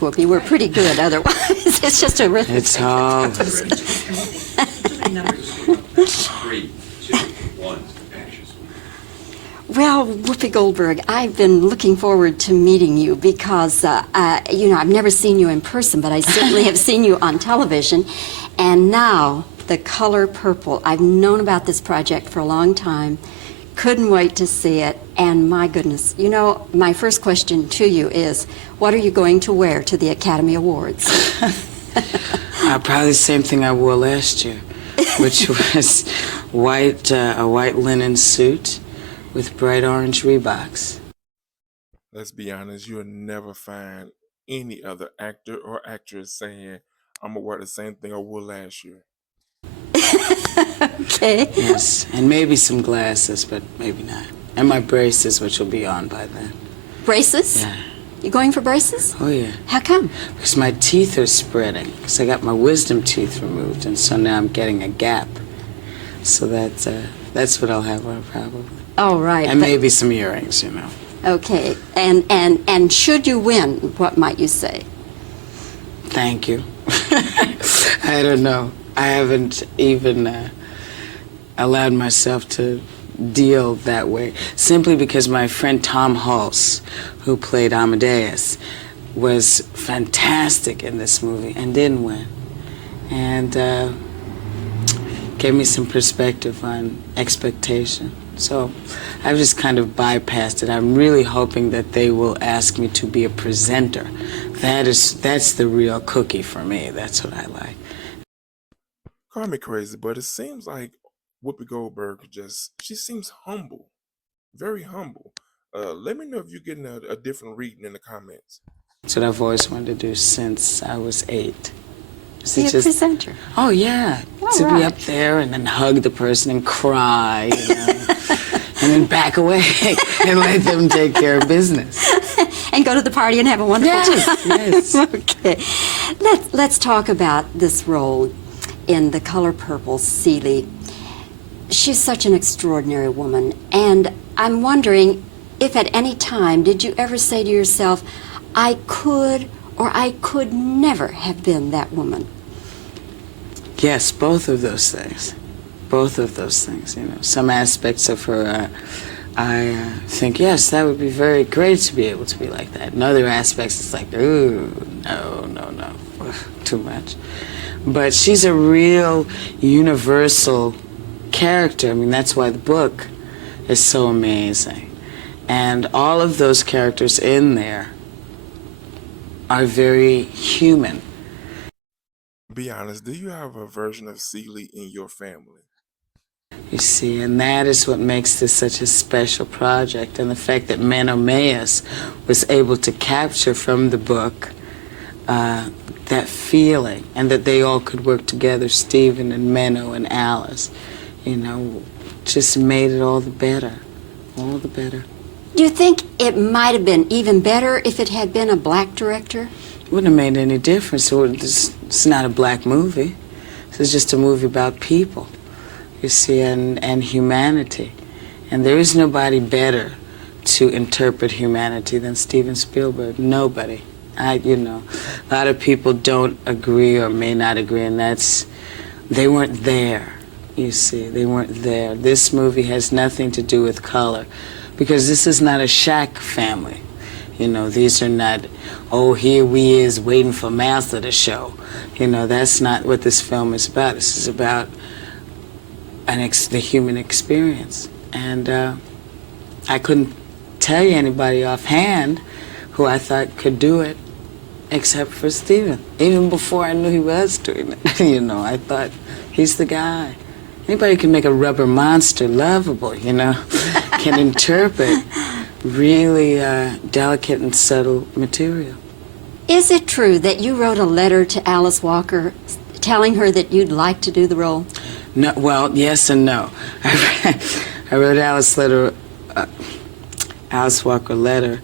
Whoopi. We're pretty good otherwise. It's just arithmetic. It's all... 3, 2, 1, action. Well, Whoopi Goldberg, I've been looking forward to meeting you because, I've never seen you in person, but I certainly have seen you on television. And now, The Color Purple. I've known about this project for a long time. Couldn't wait to see it. And my goodness, my first question to you is, what are you going to wear to the Academy Awards? Probably the same thing I wore last year, which was a white linen suit with bright orange Reeboks. Let's be honest, you'll never find any other actor or actress saying, I'm gonna wear the same thing I wore last year. Okay. Yes, and maybe some glasses, but maybe not. And my braces, which will be on by then. Braces? Yeah. You going for braces? Oh, yeah. How come? Because my teeth are spreading. Because I got my wisdom teeth removed, and so now I'm getting a gap. So that's what I'll have on probably. Oh, right. And maybe some earrings, Okay. And should you win, what might you say? Thank you. I don't know. I haven't even allowed myself to deal that way, simply because my friend Tom Hulse, who played Amadeus, was fantastic in this movie and didn't win. And gave me some perspective on expectation. So I've just kind of bypassed it. I'm really hoping that they will ask me to be a presenter. That's the real cookie for me. That's what I like. Call me crazy, but it seems like Whoopi Goldberg she seems humble, very humble. Let me know if you're getting a different reading in the comments. That's what I've always wanted to do since I was 8. Be a presenter. Oh, yeah. All to right. be up there and then hug the person and cry, and then back away and let them take care of business. And go to the party and have a wonderful time. Yes. Okay. Let's talk about this role in The Color Purple, Celie. She's such an extraordinary woman, and I'm wondering if at any time did you ever say to yourself, I could or I could never have been that woman? Yes, both of those things. Both of those things, Some aspects of her, I think, yes, that would be very great to be able to be like that. And other aspects, it's like, ooh, no, too much. But she's a real universal character. I mean, that's why the book is so amazing. And all of those characters in there are very human. Be honest, do you have a version of Celie in your family? You see, and that is what makes this such a special project. And the fact that Menno Meyers was able to capture from the book that feeling, and that they all could work together, Steven and Menno and Alice, just made it all the better. All the better. Do you think it might have been even better if it had been a black director? It wouldn't have made any difference. It's not a black movie. This is just a movie about people, you see, and humanity. And there is nobody better to interpret humanity than Steven Spielberg. Nobody. A lot of people don't agree or may not agree, and they weren't there, you see. They weren't there. This movie has nothing to do with color, because this is not a shack family. These are not, here we is waiting for Master to show. That's not what this film is about. This is about the human experience. And I couldn't tell you anybody offhand who I thought could do it, except for Steven. Even before I knew he was doing it, I thought, he's the guy. Anybody can make a rubber monster lovable, can interpret really delicate and subtle material. Is it true that you wrote a letter to Alice Walker telling her that you'd like to do the role? No, well, yes and no. I wrote Alice Walker a letter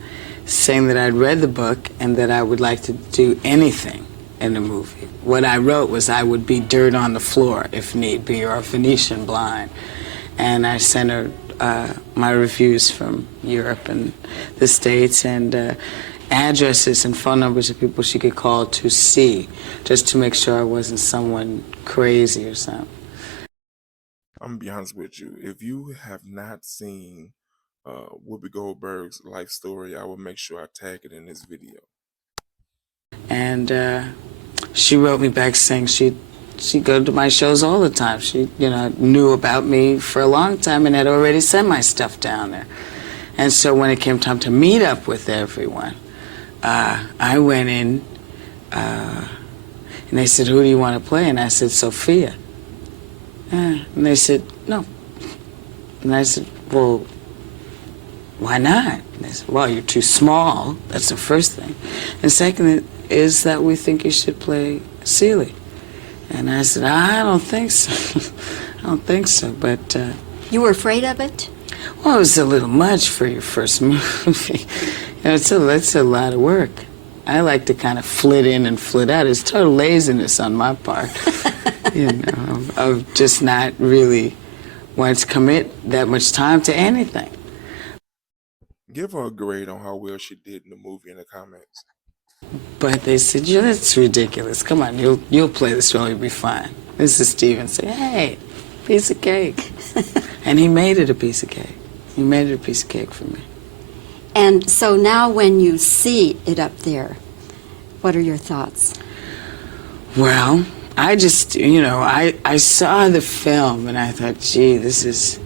saying that I'd read the book and that I would like to do anything in the movie. What I wrote was I would be dirt on the floor if need be, or a Venetian blind. And I sent her my reviews from Europe and the States, and addresses and phone numbers of people she could call to see, just to make sure I wasn't someone crazy or something. I'm gonna be honest with you. If you have not seen Whoopi Goldberg's life story, I will make sure I tag it in this video. And she wrote me back saying she'd go to my shows all the time. She, knew about me for a long time and had already sent my stuff down there. And so when it came time to meet up with everyone, I went in, and they said, "Who do you want to play?" And I said, "Sophia." And they said, "No." And I said, "Well, why not?" And they said, "Well, you're too small." That's the first thing. And second is that we think you should play Celie. And I said, "I don't think so." I don't think so. But You were afraid of it? well, it was a little much for your first movie. It's a lot of work. I like to kind of flit in and flit out. It's total laziness on my part, of just not really wanting to commit that much time to anything. Give her a grade on how well she did in the movie in the comments. But they said, "Yeah, that's ridiculous. Come on, you'll play this role, you'll be fine." This is Steven saying, "Hey, piece of cake." And he made it a piece of cake. He made it a piece of cake for me. And so now when you see it up there, what are your thoughts? Well, I just, I saw the film and I thought, gee, this is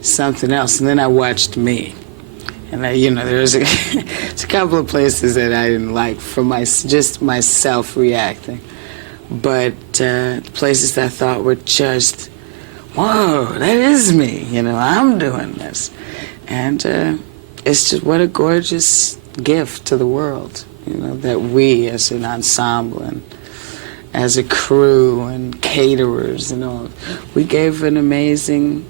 something else. And then I watched me. And there was there's a couple of places that I didn't like for just myself reacting. But places that I thought were just, whoa, that is me. I'm doing this. And it's just what a gorgeous gift to the world, that we as an ensemble and as a crew and caterers and all, we gave an amazing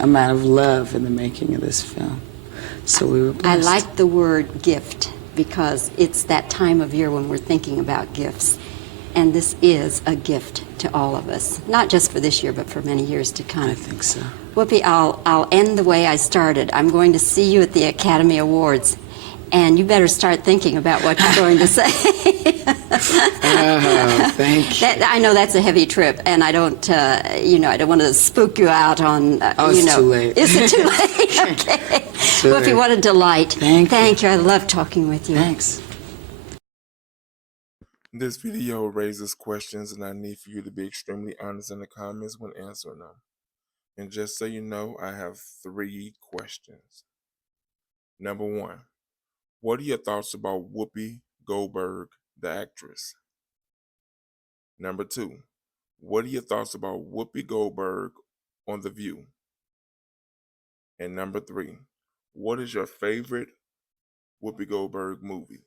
amount of love in the making of this film. So we were blessed. I like the word gift because it's that time of year when we're thinking about gifts. And this is a gift to all of us, not just for this year, but for many years to come. I think so. Whoopi, I'll end the way I started. I'm going to see you at the Academy Awards, and you better start thinking about what you're going to say. Oh, thank you. I know that's a heavy trip, and I don't, I don't want to spook you out on, it's too late. Is it too late? Okay. Too Whoopi, late. what a delight. Thank you. I love talking with you. Thanks. This video raises questions, and I need for you to be extremely honest in the comments when answering them. And just so you know, I have 3 questions. Number 1, what are your thoughts about Whoopi Goldberg, the actress? Number 2, what are your thoughts about Whoopi Goldberg on The View? And number 3, what is your favorite Whoopi Goldberg movie?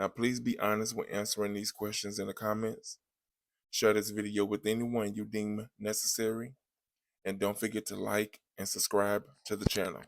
Now, please be honest when answering these questions in the comments. Share this video with anyone you deem necessary. And don't forget to like and subscribe to the channel.